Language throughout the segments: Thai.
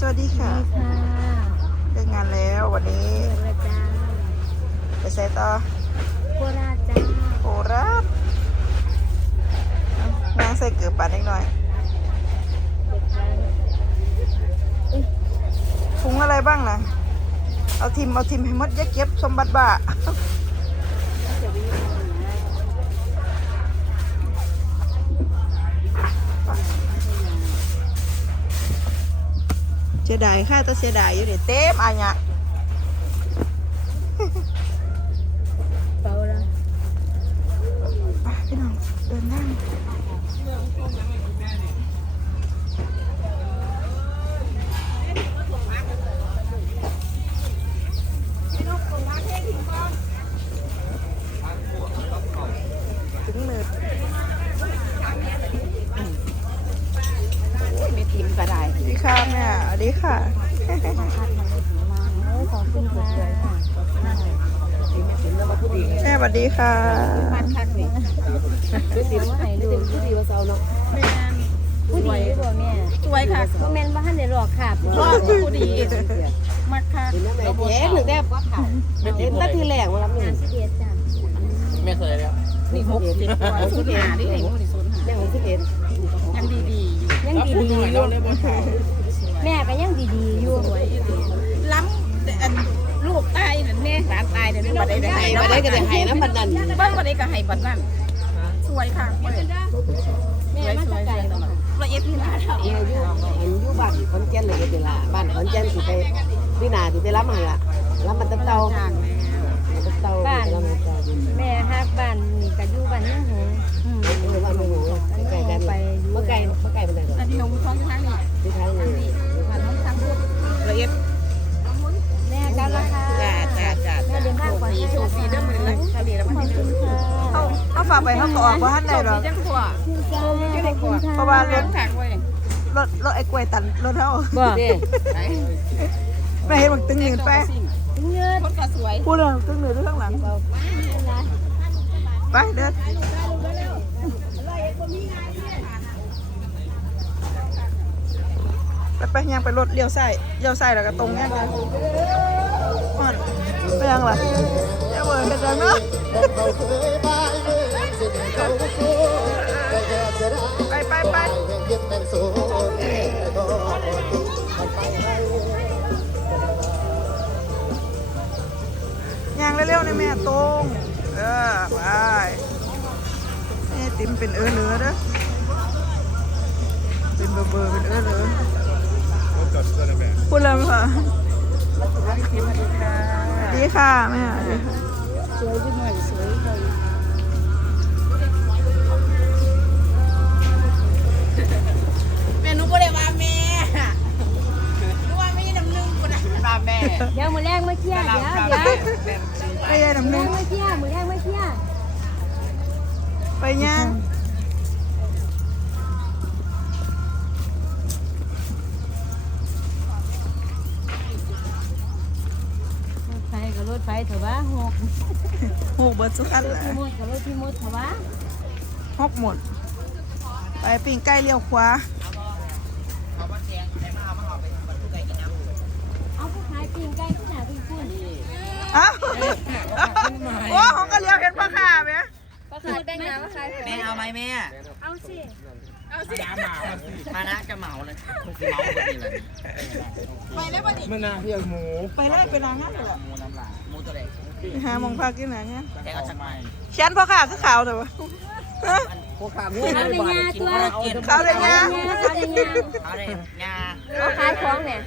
สวัสดีค่ะค่ะเลิกงานแล้ววันนี้เมืองละจ้าไปใส่ต่อโคราชจ้าโคราชนางใส่เกือบปานนิดหน่อยเด็กทางถุงอะไรบ้างนะเอาทิมเอาทิมให้หมดอย่าเก็บสมบัติบ้า เสียดายค่ะแต่เสียดายอยู่เดี๋ยวเต็มอันเนี้ย เปล่าละ ไปพี่น้องเดินนั่งถึงมือมีทีมก็ได้สวัสดีค่ะแม่สวัสดี ค่ะพัดมาเลยถึงมาเอ้ยขอบคุณค่ะ แม่สวัสดีค่ะดูสิว่าให้ดูผู้ดีว่าเซาเนาะผู้ดีบ่แม่สวยค่ะบ่แม่นว่าท่านได้หลอกขาบบ่รอดผู้ดีมาค่ะเจ๊หรือแด้ว่าเขาเห็นตั้งทีแรกว่ารับเงินสิเอ็ดจ้ะไม่เคยแล้วนี่หกสิบศูนย์หาที่ไหนหกสิบศูนย์หายังสิบเอ็ดยังดีๆอยู่ยังแล้วดีพูดดีหน่อยอเรายู่เลยบนเขา แม่ก็ยังดีดีอยู่ล้ำแต่อันลูกตายนั่นแม่หลานตายนั่นบัดได้ได้ให้มาได้ก็ได้ให้น้ำพันนันเบิ้งบัดได้ก็ให้บัดนั้นสวยค่ะเว้ยแม่มาจากไกลบ่ละเอียดที่หลานเอวอยู่อันอยู่บ้านขอนแก่นเลยก็สิล่ะบ้านขอนแก่นสิไปพี่นาสิไปรับมันล่ะรับมันตะเตาตะเตาไปรับมันตะเตาแม่ฮักบ้านนี่ก็อยู่บ้านยังหงเออบ้านมันหูใกล้กันไปเมื่อไกลเมื่อไกลเป็นไงอันนี้หนูท้องอยู่ทางนี้ที่ทางนี้ ไปเขาก็ออกว่าท่านใดหรอก จังทั่วอยู่ในก่อนเพราะว่ารเลี้ยถงขากไว้รถรถไอ้กล้วยตันรถเท่าบ่เด้ไปไม่เห็นมันตึงหนืดไปเงือดคนก็สวยพูดเลยตึงหนืดด้วยข้างหลังไปเดินไปไปยังไปรถเลี้ยวซ้ายเลี้ยวซ้ายแล้วก็ตรงยังไงมันไปยังล่ะเดี๋ยวเบิร์นกันเนาะ ไปไปไปยังเร็วๆนี่แม่ตรงเออไปนี่ติ๋มเป็นเออเหลือเด้อเป็นเบอร์เบอร์เป็นเออเหลือพูดเลยไหมคะดีค่ะแม่ดีค่ะสวยจังเลยสวยเลย เดี๋ยวมื้อแรกมาเที่ยวเดี๋ยวเดี๋ยวไปยัยน้ำหมื้นึ่องแรกมาเที่ยวมื้อแรกมาเที่ยวไปยังรถไฟกับรถไฟเถอะวะหกหกเบิร์ดสุขันรถแหละที่มดกับรถที่มดเถอะวะหกหมด ไปปิ่งใกล้เลี้ยวขวาเอาผู้ขายปีนไก่ที่ไหนเป็นคุณ อ้าวโอ้ของก็เลี้ยวเห็นพ่อค้าไหม ก็ขายแต่งงานมาขายแม่เอาไหมแม่ เอาสิมานะจะเหมาเลยเหมาพอดีเลยไปแล้วบ่นี่มันนาเพียงหมูไปไล่ไปร้านนั้นเลยเหรอหมูน้ำลายหมูตัวเล็กไปหามองพักที่ไหนเนี่ยแกเอาจากไหนเขียนพ่อค้าคือขาวแต่ว่าฮะพวกขาหมูเอาแต่งานตัวขาวเลยเนี่ยเอาแต่งานเอาเลยงาเอาขายของเนี่ย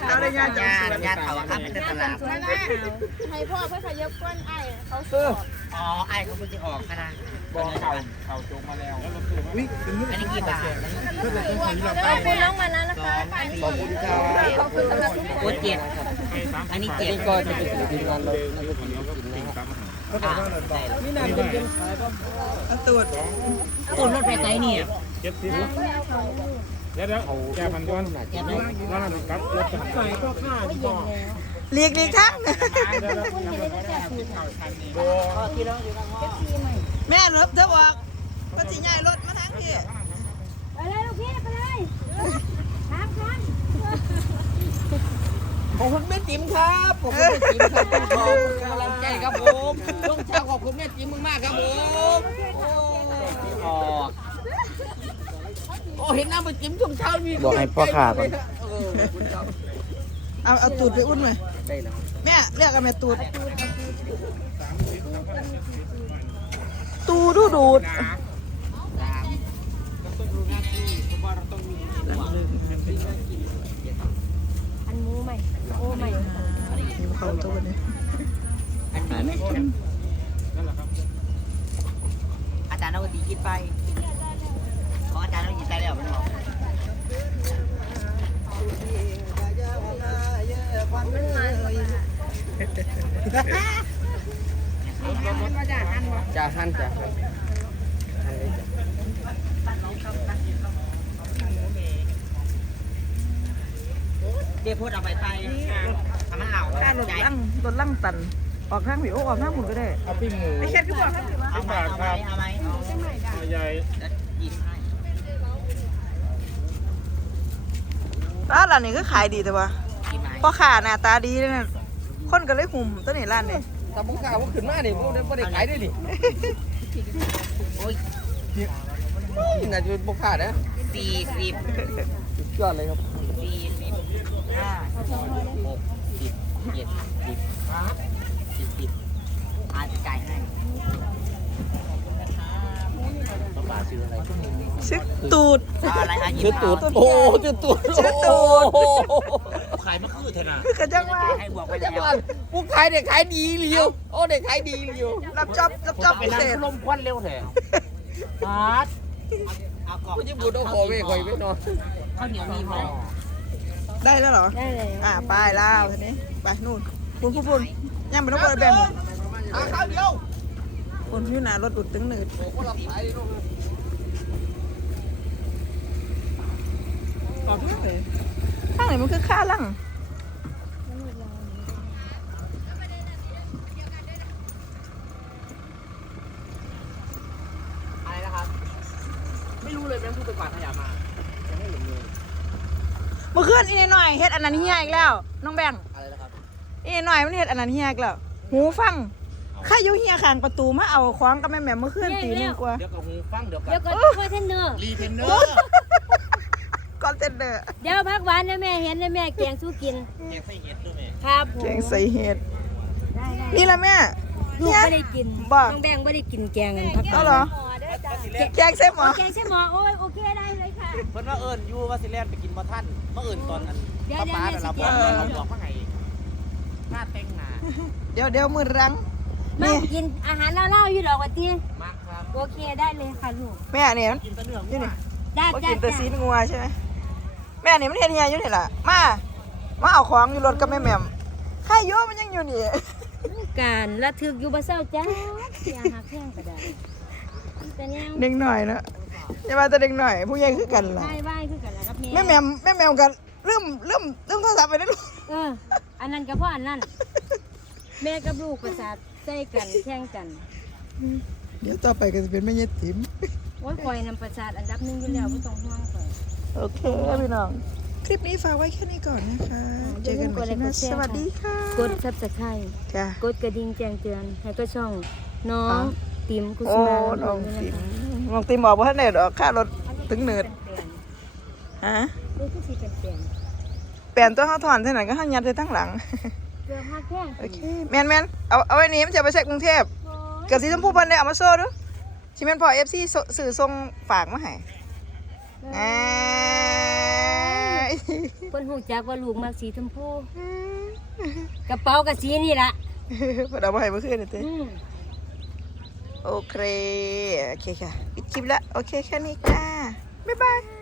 ขาวเลยเนี่ยจังงาสวยงาเถาอัพเป็นตลาดมานะให้พ่อเพื่อขยับก้นไอ้เขาสวย อ๋อไอ้เขาเพิ่งจะออกนะบอกเขาเขาจงมาแล้ววิเป็นมุกอันนี้กี่บาทถ้าเป็นคนที่เราขอบคุณน้องมานะนะคะขอบคุณครับขอบคุณสำหรับทุกคนโอ้เจ็ดอันนี้เจ็ดก็จะเป็นทีมงานเราเราจะกินกินนะครับอ่านี่นานเป็นเป็นขายก็อันตูดตุนรถไปไกลนี่ยเจ็ดสิบเดี๋ยวเดี๋ยวแกมันก้อนว่ามันกับรถกันใส่ก็ค่าดีกว่า เลีกเลีกทั้งแม่รถเธอบอกก็จะย้ายรถมาทั้งที่ไปเลยลูกพี่ไปเลยครับครับขอบคุณแม่จิ๋มครับขอบคุณแม่จิ๋มครับขอบคุณกำลังใจครับผมช่วงเช้าขอบคุณแม่จิ๋มมากๆครับผมโอ้โอ้เห็นหน้าแม่จิ๋มช่วงเช้ามีบอกให้พ่อขาก่อน เออขอบคุณครับเอาเอาตูดไปอุ่นหน่อยได้แล้วแม่เรียกกันแม่ตูด ตูดูดูดอันหมูใหม่โอ้ใหม่หิวเขาตัวนี้อันนี้อาจารย์เอาดีกินไป ขออาจารย์เอาดีใจแล้วมันบอก จะหั่านจะเดี๋ยวพูดเอาไปไปทำมันเหล่าค่ารถลั่งรถลั่งตัน ออกทางผิวออกทางหมุนก็ได้ เอาปิ้งหมูไม่เช็ดก็บอกครับเอาไหมเอาไหมเอาไหมเอาใหญ่ให้ร้านร้านนี้ก็ขายดีแต่ว่า พ่อค้าหน้าตาดีเลยนะคนก็เลยหุ่มตัวนี้ร้านนี้ถ้าผมกล้าผมขึ้นมาดิผมได้บ่ได้ขายได้ดิโอ้ยนี่น่าจะเป็นบ่ค้านะสี่สิบสุดยอดเลยครับสี่สิบห้าหกสิบเจ็ดสิบสิบสิบอาจะจ่ายให้ชื่อตูดเอาอะไรอายิชื่อตูด โอ้ชื่อตูดชื่อตูดขายมะขือเถอะนะคือกระจังว่าให้บวกไปจัแล้งวหวัดผู้ขายเด็กขายดีเลียวโอ้เด็กขายดีเลียวรับจอบรับจอบพิเศษลมควันเร็วแท้อาร์ตเอากล่องผู้ญี่ปุ่นเอาขอไว้ข่อยไว้นอนข้าวเหนียวมีพอได้แล้วเหรอ ได้เลยอ่าไปแล้วทีนี้ไปนู่นปุ่นปุ่นปุ่นย่างไปน้องบอลแบ่งเอาข้าวเดียวปุ่นพี่หนารถอุดตึงหนืดโอ้คนรับสายดิลูกออกทางไหนข้างไห นมันคือข้าลั่งอะไรนะครับ ไม่รู้เลยแม่งเพิ่งไปกวาดขยะมายังไม่เห็นเลยเมื่อคืนอีนหน่อยเฮ็ดอันนั้นเฮียอีกแล้ว น้องแบงอะไรนะครับ อีนหน่อยมันเฮ็ดอันนั้นเฮียอีกแล้ว หูฟังข้าอยู่เฮียข้างประตูมาเอาของกับแม่แม่เมื่อคืนตีหนึงกว่า เดี๋ยวกับหูฟังเดี๋ยวกับเดี๋ยวก็คอยเทนเนอร์รีเทนเนอร์คอน เทนเดอร์เดี๋ยวพักหวานนะแม่เห็นนะแม่แกงสู้กินเก็บใส่เห็ดด้วยแม่ครับผมแกงใส่เห็ดได้ได้นี่ละแม่ลูกเฮียไม่ได้กินบ่น้องแบงไม่ได้กินแกงกันพักหวานเอาเหรอแกงใส่หมอแกงใช่หมอโอ้ยโอเคได้เลยค่ะเพิ่นว่าเอิญยูว่าสิแลนไปกินบ่ท่านเมื่อเอิญตอนนั้นเดี๋ยวป้าเดี๋ยวป้าเดี๋ยวน่ะสิเราแกบอกงเราบอกว่าไงหน้าเต้งหนาเดี๋ยวเดี๋ยวมือรังมานี่กินอาหารเล่าๆอยู่ดอกวันทีมากครับโอเคได้เลยค่ะลูกแม่เนี่ยมันกินแตะเนื้ออยู่งัวนี่ได้ก็จ้ากินแต่จ้าซีนงัวใช่ไหม แม่นี่มันเฮ็ดเฮียอยู่นี่ล่ะมา มาเอาของอยู่รถกับแม่แหม่มข้าโยมันยังอยู่นี่ การระทึกอยู่บ่เศร้าจ้าอย่าหักแข้งก็ได้แต่เนี่ยเด็กหน่อยเนอะอย่ามาแต่เด็กหน่อย ผู้ใหญ่คือกันล่ะไหว้ไหว้คือกันแล้วครับแม่แหม่มแม่แหม่มกันเริ่มเริ่มเริ่มโทรศัพท์ไปได้ลูกเออ อันนั้นก็เพราะอันนั้น แม่กับลูกประสาทใส่กันแข่งกันเดี๋ยวต่อไปก็จะเป็นแม่ยายติ๋ม โอ้ยคอยนำประสาทอันดับหนึ่งอยู่แล้วไม่ต้องห่วงคอย โอเคพี่น้อง คลิปนี้ฝากไว้แค่นี้ก่อนนะคะ เจอกันใหม่คลิปหน้าสวัสดีค่ะ กดซับสไครต์จ้ะกดกระดิ่งแจ้งเตือน ให้ก็ช่องน้องอะติมกุโอ้สุมาน้องด้วยติ๋มนะคะน้องติ๋มบอกว่าท่านเน็ตออกค่ารถถึงเนิดฮะดูคือสีเป็นเปลี่ยนเปลี่ยนตัวเขาถอนเท่าไหร่ก็ห้ายัดไปทั้งหลัง เกือบหักแข้งโอเคแมนแมนเอาเอาไว้นี้มันจะไปเช็คกรุงเทพ เกิดสีชมพูพันได้เอามาโซ่ดูชิแมนพอเอฟซีสื่อทรงฝากมาให้ อ่าเพิ่นหูจักว่าลูกมักสีชมพูกระเป๋ากับสีนี่ล่ะเพิ่นเอามาให้เมื่อคืนนี่เต้อืมโอเค โอเคค่ะ ปิดคลิปแล้วโอเคแค่นี้ค่ะ บ๊ายบาย